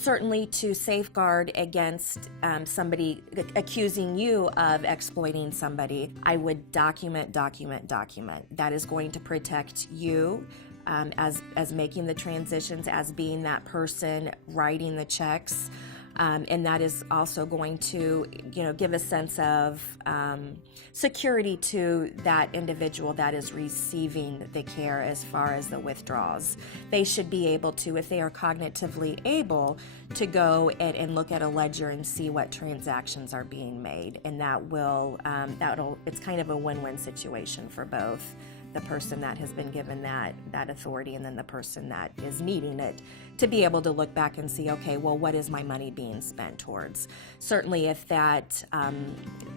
certainly to safeguard against somebody accusing you of exploiting somebody, I would document. That is going to protect you as making the transitions, as being that person writing the checks. And that is also going to, give a sense of security to that individual that is receiving the care as far as the withdrawals. They should be able to, if they are cognitively able, to go and look at a ledger and see what transactions are being made. And that will, it's kind of a win-win situation for both the person that has been given that authority and then the person that is needing it, to be able to look back and see, okay, well, what is my money being spent towards? Certainly if that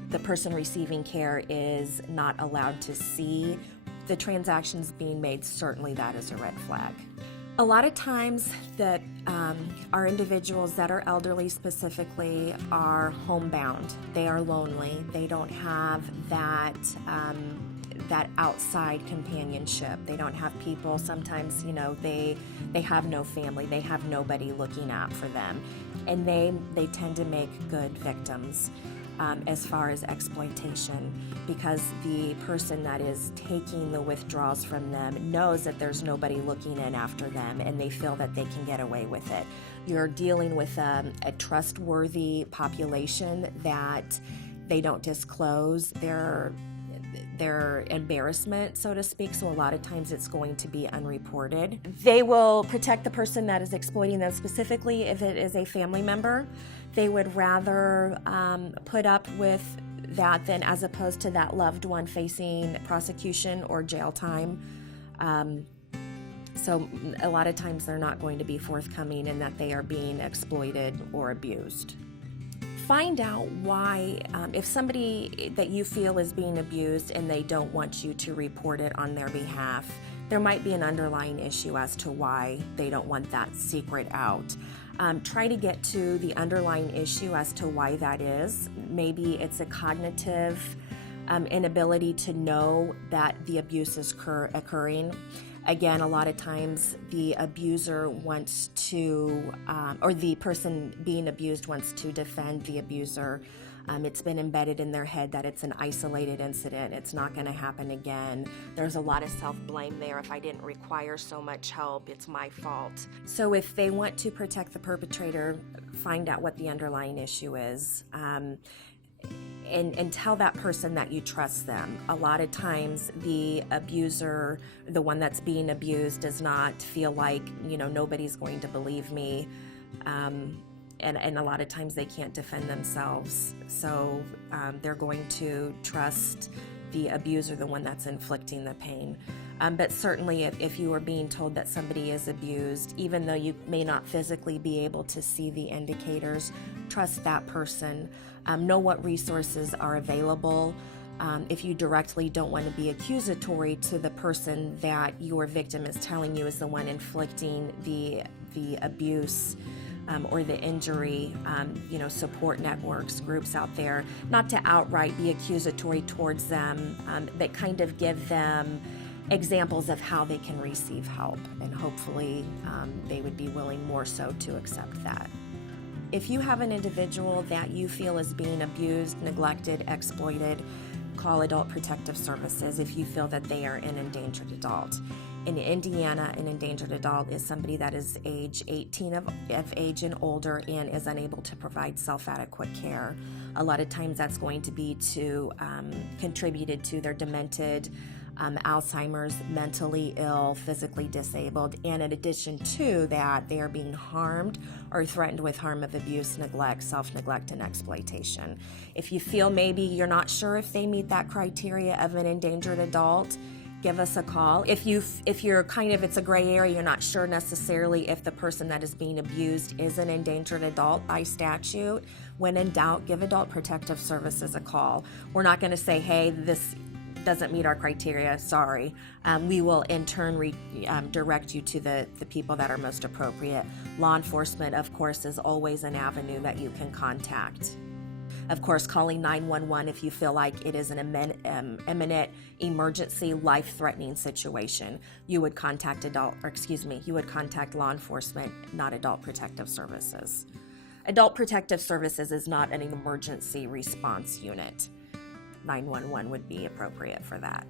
the person receiving care is not allowed to see the transactions being made, certainly that is a red flag. A lot of times that our individuals that are elderly specifically are homebound. They are lonely. They don't have that outside companionship. They don't have people. Sometimes, they have no family. They have nobody looking out for them. And they tend to make good victims as far as exploitation, because the person that is taking the withdrawals from them knows that there's nobody looking in after them, and they feel that they can get away with it. You're dealing with a trustworthy population that they don't disclose their embarrassment, so to speak, so a lot of times it's going to be unreported. They will protect the person that is exploiting them, specifically if it is a family member. They would rather put up with that than as opposed to that loved one facing prosecution or jail time. So a lot of times they're not going to be forthcoming in that they are being exploited or abused. Find out why, if somebody that you feel is being abused and they don't want you to report it on their behalf, there might be an underlying issue as to why they don't want that secret out. Try to get to the underlying issue as to why that is. Maybe it's a cognitive inability to know that the abuse is occurring. Again, a lot of times the abuser wants to, or the person being abused wants to defend the abuser. It's been embedded in their head that it's an isolated incident. It's not going to happen again. There's a lot of self-blame there. If I didn't require so much help, it's my fault. So if they want to protect the perpetrator, find out what the underlying issue is. And tell that person that you trust them. A lot of times the abuser, the one that's being abused, does not feel like, nobody's going to believe me. And a lot of times they can't defend themselves. So they're going to trust the abuser, the one that's inflicting the pain. But certainly if you are being told that somebody is abused, even though you may not physically be able to see the indicators, trust that person. Know what resources are available. If you directly don't want to be accusatory to the person that your victim is telling you is the one inflicting the abuse or the injury, support networks, groups out there, not to outright be accusatory towards them, but kind of give them examples of how they can receive help, and hopefully they would be willing more so to accept that. If you have an individual that you feel is being abused, neglected, exploited, call Adult Protective Services if you feel that they are an endangered adult. In Indiana, an endangered adult is somebody that is age 18 of age and older and is unable to provide self-adequate care. A lot of times that's going to be contributed to their demented, Alzheimer's, mentally ill, physically disabled, and in addition to that, they are being harmed or threatened with harm of abuse, neglect, self-neglect, and exploitation. If you feel maybe you're not sure if they meet that criteria of an endangered adult, give us a call. If you're it's a gray area, you're not sure necessarily if the person that is being abused is an endangered adult by statute, when in doubt, give Adult Protective Services a call. We're not going to say, hey, this doesn't meet our criteria, sorry. We will in turn direct you to the people that are most appropriate. Law enforcement, of course, is always an avenue that you can contact. Of course, calling 911 if you feel like it is an imminent emergency, life-threatening situation. You would contact you would contact law enforcement, not Adult Protective Services. Adult Protective Services is not an emergency response unit. 911 would be appropriate for that.